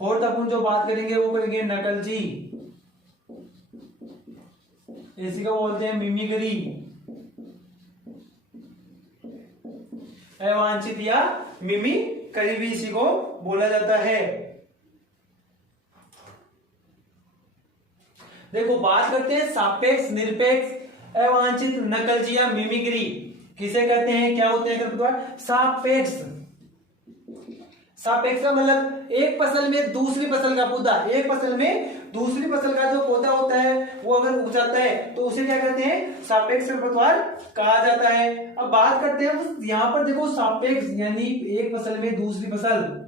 फोर्थ अपन जो बात करेंगे वो करेंगे नकलची, इसी को बोलते हैं मिमिक्री, अवांछित या मिमिक्री भी इसी को बोला जाता है। देखो बात करते हैं सापेक्ष, निरपेक्ष, अवांछित, नकलची या मिमिक्री किसे कहते हैं, क्या होते हैं खरपतवार, सापेक्ष। सापेक्ष का मतलब एक फसल में दूसरी फसल का पौधा, एक फसल में दूसरी फसल का जो पौधा होता है वो अगर उग जाता है तो उसे क्या कहते हैं, सापेक्ष खरपतवार कहा जाता है। अब बात करते हैं यहां पर देखो सापेक्ष यानी एक फसल में दूसरी फसल,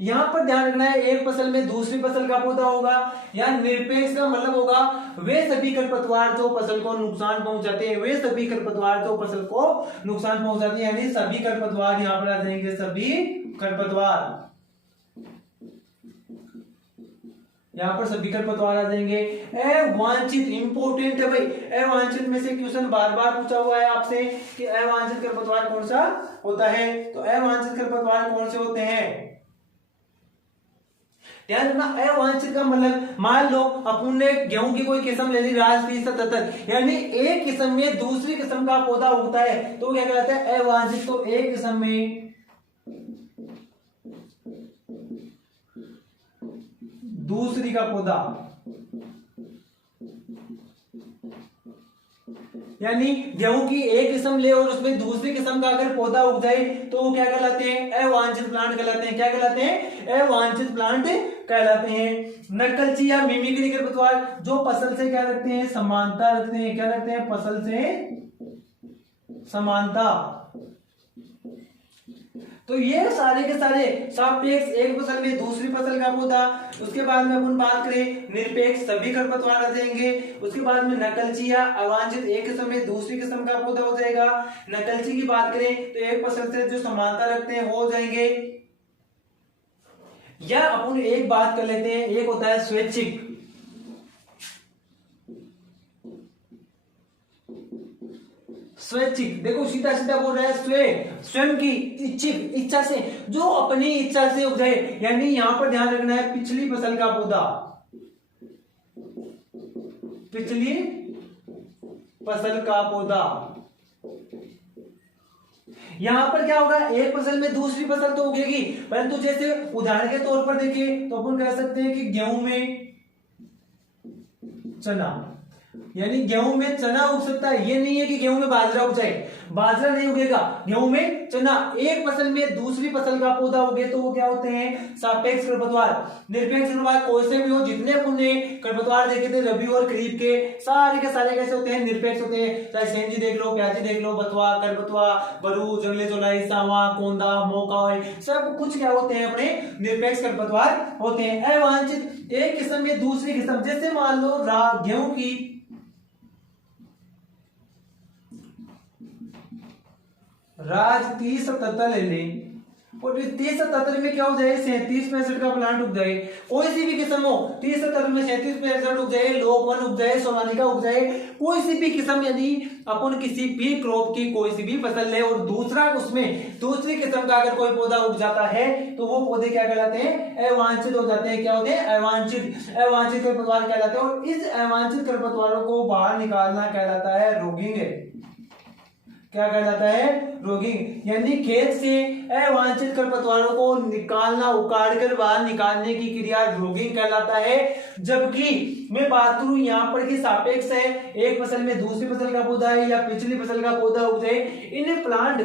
यहां पर ध्यान रखना है एक फसल में दूसरी फसल का पौधा होगा। या निरपेक्ष का मतलब होगा वे सभी खरपतवार जो फसल को नुकसान पहुंचाते हैं, वे सभी खरपतवार जो फसल को नुकसान पहुंचाते हैं, यानी सभी खरपतवार यहाँ पर आ जाएंगे, सभी खरपतवार, यहाँ पर सभी खरपतवार आ जाएंगे। अवांछित इंपोर्टेंट है भाई, अवांछित में से क्वेश्चन बार बार पूछा हुआ है आपसे कि अवांछित खरपतवार कौन सा होता है, तो अवांछित खरपतवार कौन से होते हैं, ध्यान रखना। अवांछित का मतलब, मान लो अपन ने गेहूं की कोई किस्म ले ली राज 3077, यानी एक किस्म में दूसरी किस्म का पौधा उगता है तो क्या कहलाता है, अवांछित। तो एक किस्म में दूसरी का पौधा, यानी गेहूं की एक किस्म ले और उसमें दूसरी किस्म का अगर पौधा उग जाए तो वो क्या कहलाते हैं, अवांछित प्लांट कहलाते हैं। क्या कहलाते हैं, अवांछित प्लांट कहलाते हैं। नकलची या मिमिक्री खरपतवार जो फसल से क्या रखते हैं, समानता रखते हैं। क्या रखते हैं, फसल से समानता। तो ये सारे के सारे सापेक्ष, एक फसल में दूसरी फसल का पौधा। उसके बाद में अपन बात करें निरपेक्ष, सभी खरपतवार आ जाएंगे। उसके बाद में नकलची या अवांछित, एक किस्म में दूसरी किस्म का पौधा हो जाएगा। नकलची की बात करें तो एक फसल से जो समानता रखते हैं हो जाएंगे। या अपन एक बात कर लेते हैं, एक होता है स्वैच्छिक। स्वैच्छिक, देखो सीधा सीधा बोल रहा है, स्वयं की इच्छिक, इच्छा से, जो अपनी इच्छा से उग जाए। यानी यहां पर ध्यान रखना है, पिछली फसल का पौधा, पिछली फसल का पौधा। यहां पर क्या होगा, एक फसल में दूसरी फसल तो उगेगी, परंतु जैसे उदाहरण के तौर पर देखिए तो अपन कह सकते हैं कि गेहूं में चना, यानी गेहूं में चना उग सकता है। ये नहीं है कि गेहूं में बाजरा उग जाए, बाजरा नहीं उगेगा, गेहूं में चना। एक फसल में दूसरी फसल का पौधा उगे तो वो क्या होते हैं, सापेक्ष खरपतवार। निरपेक्ष खरपतवार कोई से भी हो, जितने पुण्य खरपतवार देखे थे रबी और खरीफ के, सारे के सारे कैसे होते हैं, निरपेक्ष होते हैं। चाहे सेंजी देख लो, प्याजी देख लो, बथुआ, खरपतवा, बरू, जंगले चौलाई, सावा, कोंदा, मोका, सब कुछ क्या होते हैं, अपने निरपेक्ष खरपतवार होते हैं। अवांछित, एक किस्म में दूसरी किस्म, जैसे मान लो गेहूं की राज 3077 ले लें और 3077 में क्या हो जाए, 3765 का प्लांट उग जाए। कोई सी भी किस्म हो, 3077 में 3765 उग जाए, लोक 1 उग जाए, सोनालिका उग जाए, कोई सी भी किस्म। यदि अपन किसी भी क्रॉप की कोई सी भी फसल ले और दूसरा उसमें दूसरी किस्म का अगर कोई पौधा उग जाता है तो वो पौधे क्या कहलाते हैं, अवांछित हो जाते हैं। क्या होते हैं, अवांछित। अवांछित खरपतवार कहलाते हैं और इस अवांछित खरपतवारों को बाहर निकालना कहलाता है रोगिंग। क्या कहलाता है, रोगिंग। यानी खेत से अवांछित खरपतवारों को निकालना, उखाड़कर बाहर निकालने की क्रिया रोगिंग कहलाता है। जबकि मैं बात करूं यहाँ पर कि सापेक्ष है, एक फसल में दूसरी फसल का पौधा है या पिछली फसल का पौधा उग जाए, इन प्लांट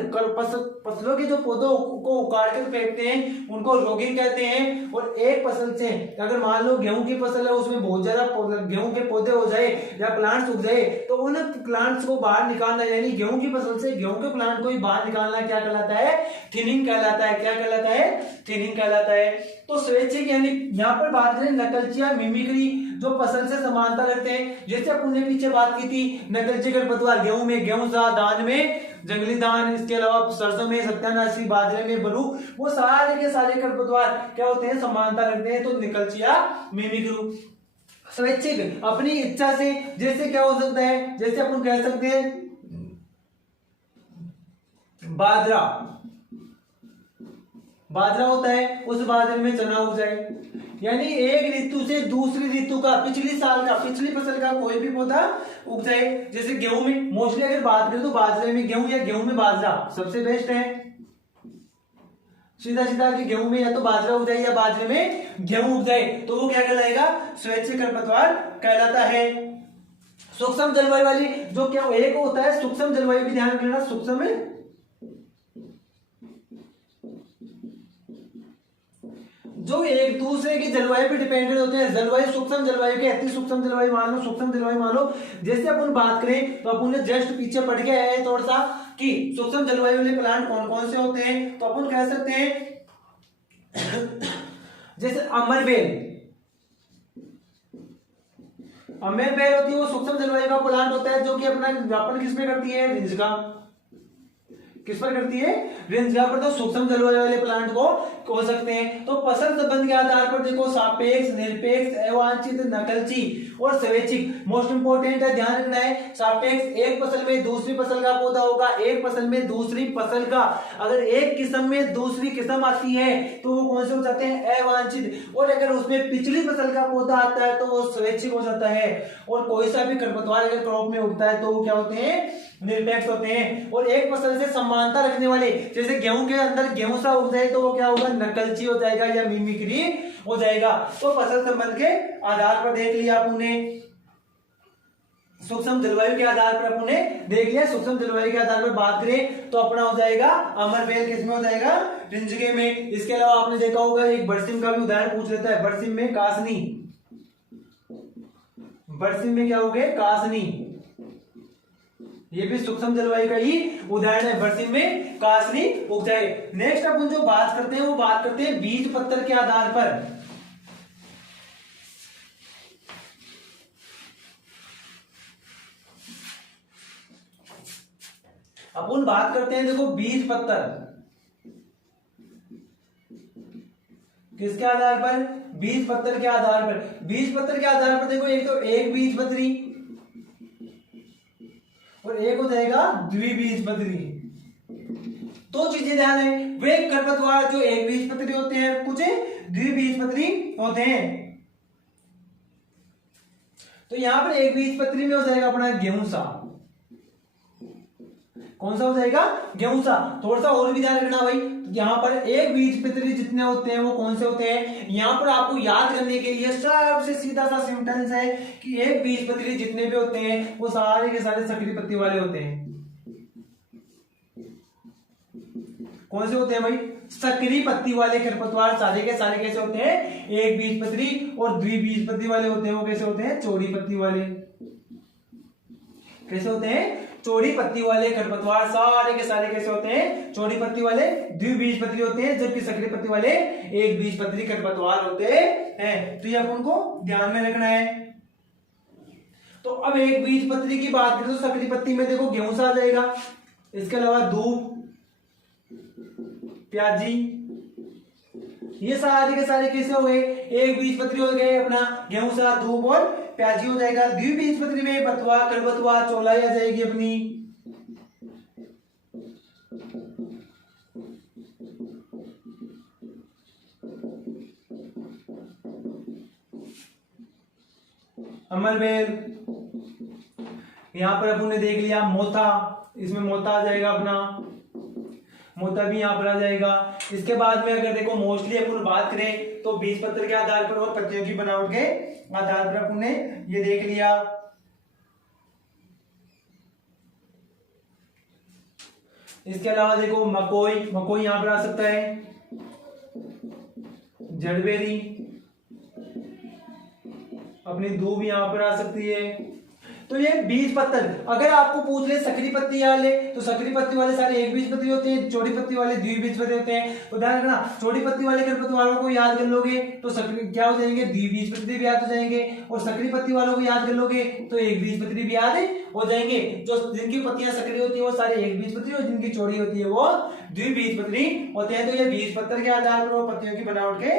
फसलों के जो पौधों को उखाड़ कर फेंकते हैं उनको रोगिंग कहते हैं। और एक फसल से अगर मान लो गेहूं की फसल है, उसमें बहुत ज्यादा गेहूं के पौधे हो जाए या प्लांट्स उग जाए तो उन प्लांट्स को बाहर निकालना, यानी गेहूं की फसल से गेहूं के प्लांट को ही बाहर निकालना क्या कहलाता है, थिनिंग कहलाता है। क्या कहलाता है, थिनिंग कहलाता है। तो स्वैच्छिक, यानी यहाँ पर बात करें नकलची या मिमिक्री, जो फसल से समानता रखते हैं। जैसे अपन ने पीछे बात की थी, नकलची खरपतवार गेहूं में गेहूं सा, धान में जंगली धान, इसके अलावा सरसों में सत्यानाशी, बाजरे में बरू, वो सारे के सारे खरपतवार क्या होते हैं, समानता रखते हैं। तो निकलची या मिमिक्री। स्वैच्छिक, अपनी इच्छा से, जैसे क्या हो सकता है, जैसे अपन कह सकते हैं बाजरा, बाजरा होता है, उस बाजरे में चना उग जाए। यानी एक ऋतु से दूसरी ऋतु का, पिछली साल का, पिछली फसल का कोई भी पौधा उग जाए। जैसे गेहूं में मोस्टली अगर बात करें तो बाजरे में गेहूं या गेहूं में बाजरा सबसे बेस्ट है। सीधा सीधा कि गेहूं में या तो बाजरा उग जाए या बाजरे में गेहूं उग जाए तो वो क्या कहलाएगा, स्वैच्छिक खरपतवार कहलाता है। सूक्ष्म जलवायु वाली, जो क्या एक होता है सूक्ष्म जलवायु, भी ध्यान रखना, सूक्ष्म जो एक दूसरे की जलवायु पे डिपेंडेंट होते हैं। जलवायु सूक्ष्म जलवायु के, अति सूक्ष्म जलवायु मान लो, सूक्ष्म जलवायु मान लो। जैसे अपन बात करें तो अपन ने जस्ट पीछे पढ़ के आए हैं थोड़ा सा कि सूक्ष्म जलवायु वाले प्लांट कौन कौन से होते हैं। तो अपन कह सकते हैं जैसे अमरबेल, अम्बेर बेल होती है वो सूक्ष्म जलवायु का प्लांट होता है जो कि अपना व्यापन किस पे करती है, रिंज का, किस पर करती है, रिंज का पर। तो सूक्ष्म जलवायु वाले प्लांट को हो सकते हैं। तो फसल संबंध के आधार पर देखो सापेक्ष, निरपेक्ष, अवांछित, नकलची और स्वैच्छिक मोस्ट इंपोर्टेंट है, ध्यान रखना है। सापेक्ष, एक फसल में दूसरी फसल का पौधा होगा, एक फसल में दूसरी फसल का। अगर एक किस्म में दूसरी किस्म आती है तो वो कौन से हो जाते हैं, अवांछित। और अगर उसमें पिछली फसल का पौधा आता है तो वो स्वैच्छिक हो जाता है। और कोई सा भी खरपतवार अगर क्रॉप में उगता है तो वो क्या होते हैं, निरपेक्ष होते हैं। और एक फसल से समानता रखने वाले, जैसे गेहूं के अंदर गेहूं सा उग जाए तो वो क्या होगा, नकलची हो जाएगा या मिमिक्री हो जाएगा। तो फसल संबंध के आधार पर देख लिया आपने, सूक्ष्म जलवायु के आधार पर अपने देख लिया। सूक्ष्म जलवायु के आधार पर बात करें तो अपना हो जाएगा अमर बेल, किसमें हो जाएगा, रिंजगे में। इसके अलावा आपने देखा होगा एक बरसिम का भी उदाहरण पूछ लेता है, बरसिम में कासनी, बरसिम में क्या हो गए, कासनी, ये भी सूक्ष्म जलवायु का ही उदाहरण है, बरसिम में कासनी उग जाए। नेक्स्ट अपन जो बात करते हैं वो बात करते हैं बीज पत्र के आधार पर। अपन बात करते हैं देखो बीज पत्र किसके आधार पर, बीज पत्र के आधार पर। बीज पत्र के आधार पर देखो एक तो एक बीज पत्री और एक हो जाएगा द्विबीजपत्री। दो चीजें ध्यान है, वे खरपतवार जो एक बीजपत्री होते हैं, कुछ द्विबीजपत्री होते हैं। तो यहां पर एक बीजपत्री में हो जाएगा अपना गेहूं सा, कौन सा हो जाएगा, गेहूं सा। थोड़ा सा और भी ध्यान रखना भाई, यहाँ पर एक बीजपत्री जितने होते हैं वो कौन से होते हैं। यहाँ पर आपको याद करने के लिए सबसे सीधा सा सेंटेंस है कि एक बीजपत्री जितने भी होते हैं वो सारे के सारे सक्रिय पत्ती वाले होते हैं। कौन से होते हैं भाई, सक्रिय पत्ती वाले खरपतवार सारे के सारे कैसे होते हैं, एक बीजपत्री। और द्विबीजपत्री वाले होते हैं वो कैसे होते हैं, चौड़ी पत्ती वाले। कैसे होते हैं, चौड़ी पत्ती वाले खरपतवार सारे के सारे कैसे होते हैं, चौड़ी पत्ती वाले द्विबीजपत्री होते हैं, जबकि सक्रिय पत्ती वाले एक बीजपत्री खरपतवार होते हैं। तो ये अपन को ध्यान में रखना है। तो अब एक बीजपत्री की बात करें तो सक्रिय पत्ती में देखो गेहूं सा आ जाएगा, इसके अलावा दूब, प्याजी, ये सारे के सारे कैसे हो गए, एक बीजपत्री हो गए अपना गेहूं सा, दूब और प्याजी हो जाएगा। द्विबीजपत्री में बथुआ, खरबथुआ, चौलाई आ जाएगी अपनी। अमरबेल, यहां पर अपन ने देख लिया मोथा, इसमें मोथा आ जाएगा अपना, मोता भी यहां पर आ जाएगा। इसके बाद में अगर देखो मोस्टली अपन बात करें तो बीज पत्र के आधार पर और पत्तियों की बनावट के आधार पर अपन ने ये देख लिया। इसके अलावा देखो मकोई, मकोई यहां पर आ सकता है, जड़बेरी, अपनी दूब यहां पर आ सकती है। तो ये बीज पत्र, अगर आपको पूछ ले सक्रिय पत्ती वाले तो सक्रिय पत्ती वाले सारे एक बीजपत्री होते हैं, चौड़ी पत्ती वाले द्विबीजपत्री होते हैं। तो ध्यान रखना, चौड़ी पत्ती वाले खरपतवारों को याद कर लोगे तो सक्रिय क्या हो जाएंगे, द्विबीजपत्री भी याद हो जाएंगे। और सक्रिय पत्ती वालों को याद कर लोगे तो एक बीजपत्री भी याद हो जाएंगे। जो जिनकी पत्तियां सक्रिय होती है वो सारे एक बीजपत्री, और जिनकी चौड़ी होती है वो द्विबीजपत्री होते हैं। तो ये बीज पत्र के आधार पर और पत्तियों की बनावट के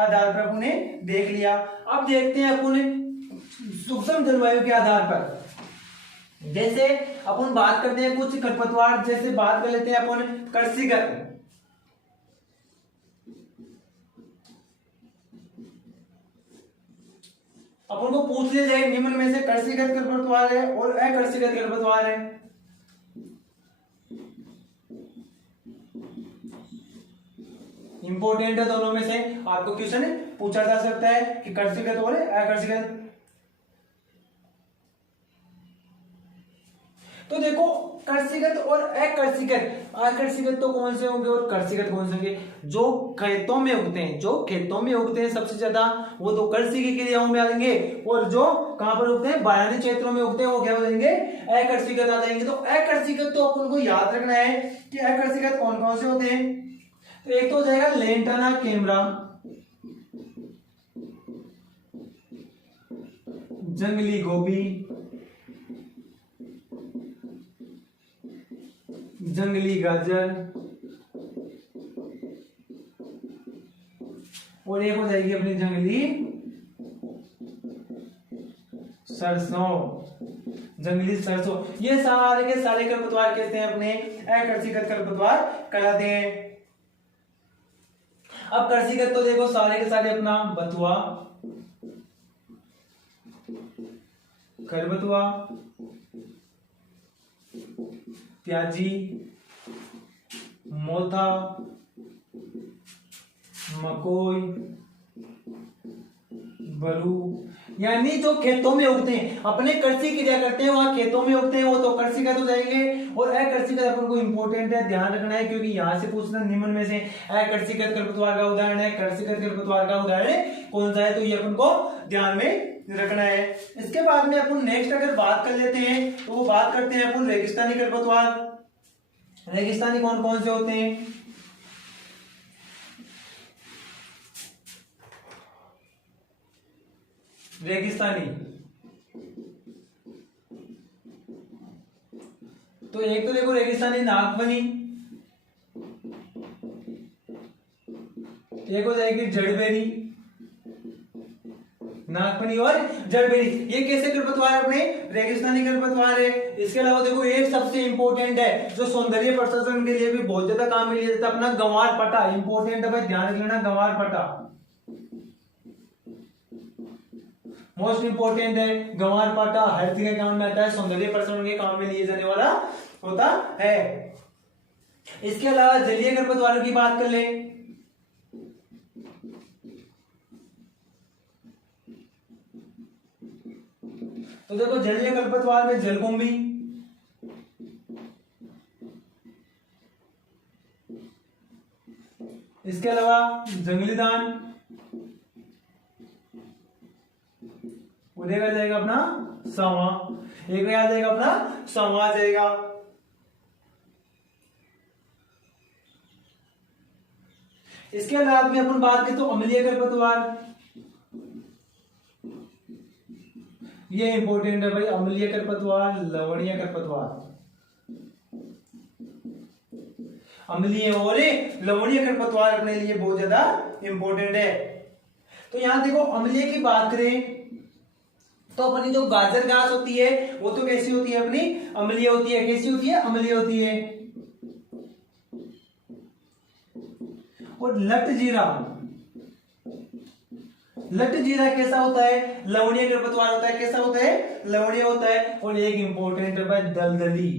आधार पर अपने देख लिया। अब देखते हैं अपन सूक्ष्म जलवायु के आधार पर। जैसे अपन बात करते हैं कुछ खरपतवार, जैसे बात कर लेते हैं अपन कर्सिगत। अपन को पूछ लिया जाए निम्न में से कर्सिगत खरपतवार है और अकर्सिगत खरपतवार है। इंपॉर्टेंट है दोनों में से, आपको क्वेश्चन पूछा जा सकता है कि कर्सिगत और अकर्सिगत। तो देखो कर्सिगत और अकर्सिगत, अकर्सिगत तो कौन से होंगे और कर्सिगत कौन से होंगे, जो खेतों में उगते हैं, जो खेतों में उगते हैं सबसे ज्यादा वो तो कर्सिकी क्रियाओं में आएंगे, और जो कहां पर उगते हैं बयानी क्षेत्रों में उगते हैं वो क्या हो जाएंगे, अकर्सिगत आ जाएंगे। तो अकर्सिगत तो अपन को याद रखना है कि अकर्सिगत कौन कौन से होते हैं। तो एक तो हो जाएगा लेंटाना कैमरा, जंगली गोभी, जंगली गाजर, और एक हो जाएगी अपनी जंगली सरसों, जंगली सरसों। ये सारे के सारे खरपतवार कहते हैं अपने अकृषिगत खरपतवार कहलाते हैं। अब कृषिगत तो देखो सारे के सारे अपना बथुआ, खरबथुआ, प्याजी, मोथा, मकोई, बरू, यानी जो खेतों में उगते हैं, अपने कृषि क्रिया करते हैं वहां खेतों में उगते हैं, वो तो कृषिगत हो जाएंगे। और अकृषिगत अपन को इंपॉर्टेंट है, ध्यान रखना है, क्योंकि यहां से पूछना निम्न में से अकृषिगत खरपतवार का उदाहरण है, कृषिगत खरपतवार का उदाहरण कौन सा है, तो ये अपन को ध्यान में रखना है। इसके बाद में अपन नेक्स्ट अगर बात कर लेते हैं तो वो बात करते हैं अपन रेगिस्तानी खरपतवार। रेगिस्तानी कौन कौन से होते हैं? रेगिस्तानी तो एक तो देखो रेगिस्तानी नागफनी, एक हो जाएगी जड़बेरी, नागफनी और जड़बेरी। ये कैसे खरपतवार है? अपने रेगिस्तानी खरपतवार है। इसके अलावा देखो एक सबसे इंपॉर्टेंट है जो सौंदर्य प्रसाधन के लिए भी बहुत ज्यादा काम में लिया जाता है, अपना गंवार पट्टा। इंपॉर्टेंट है भाई, ध्यान रख लेना, गंवार पट्टा मोस्ट इंपोर्टेंट है। गंवार पाटा हर चीज के काम में आता है, सौंदर्य प्रसाधन के काम में लिए जाने वाला होता है। इसके अलावा जलीय खरपतवारों की बात कर ले तो देखो जलीय खरपतवार में जलकुंभी, इसके अलावा जंगली दान, उधर आ जाएगा अपना सांवा, एक आ जाएगा अपना सांवा आ जाएगा। इसके अलावा भी अपन बात करें तो अम्लीय खरपतवार, ये इंपॉर्टेंट है भाई, अम्लीय खरपतवार, लवणीय खरपतवार। अम्लीय और लवणीय खरपतवार अपने लिए बहुत ज्यादा इंपॉर्टेंट है। तो यहां देखो अम्लीय की बात करें तो अपनी जो गाजर घास होती है वो तो कैसी होती है? अपनी अम्लीय होती है। कैसी होती है? अम्लीय होती है। और लट जीरा, लट जीरा कैसा होता है? लवणीय खरपतवार होता है। कैसा होता है? लवणीय होता है। और एक इंपॉर्टेंट है दलदली,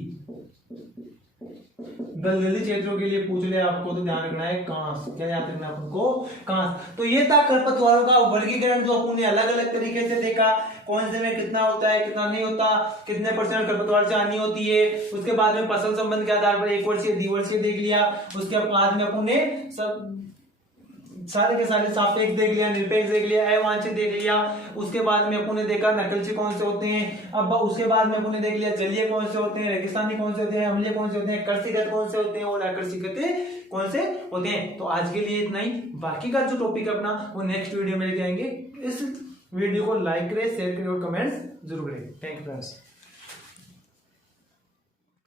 दलदली क्षेत्रों के लिए पूछ ले आपको तो ध्यान रखना है कांस। क्या याद रखना है आपको? कांस। तो ये था खरपतवारों का वर्गीकरण जो अपन ने अलग अलग तरीके से देखा, कौन से में कितना होता है कितना नहीं होता, कितने परसेंट खरपतवार से हानि होती है। उसके बाद में फसल संबंध के आधार पर 1 वर्षीय 2 वर्षीय देख लिया। उसके बाद में अपन ने सब सारे के सारे सापेक्ष देख लिया, निरपेक्ष देख लिया, अवांछित देख लिया। उसके बाद में अपन ने देखा नकलची कौन से होते हैं। अब उसके बाद में अपन ने देख लिया जलीय कौन से होते हैं, रेगिस्तानी कौन से होते हैं, अम्लीय कौन से होते हैं, कृषिगत कौन से होते हैं और अकृषिगत कौन से होते हैं। तो आज के लिए इतना ही। बाकी का जो टॉपिक अपना वो नेक्स्ट वीडियो में लेके आएंगे। इस वीडियो को लाइक करें, शेयर करें और कमेंट्स जरूर करें। Thank you friends.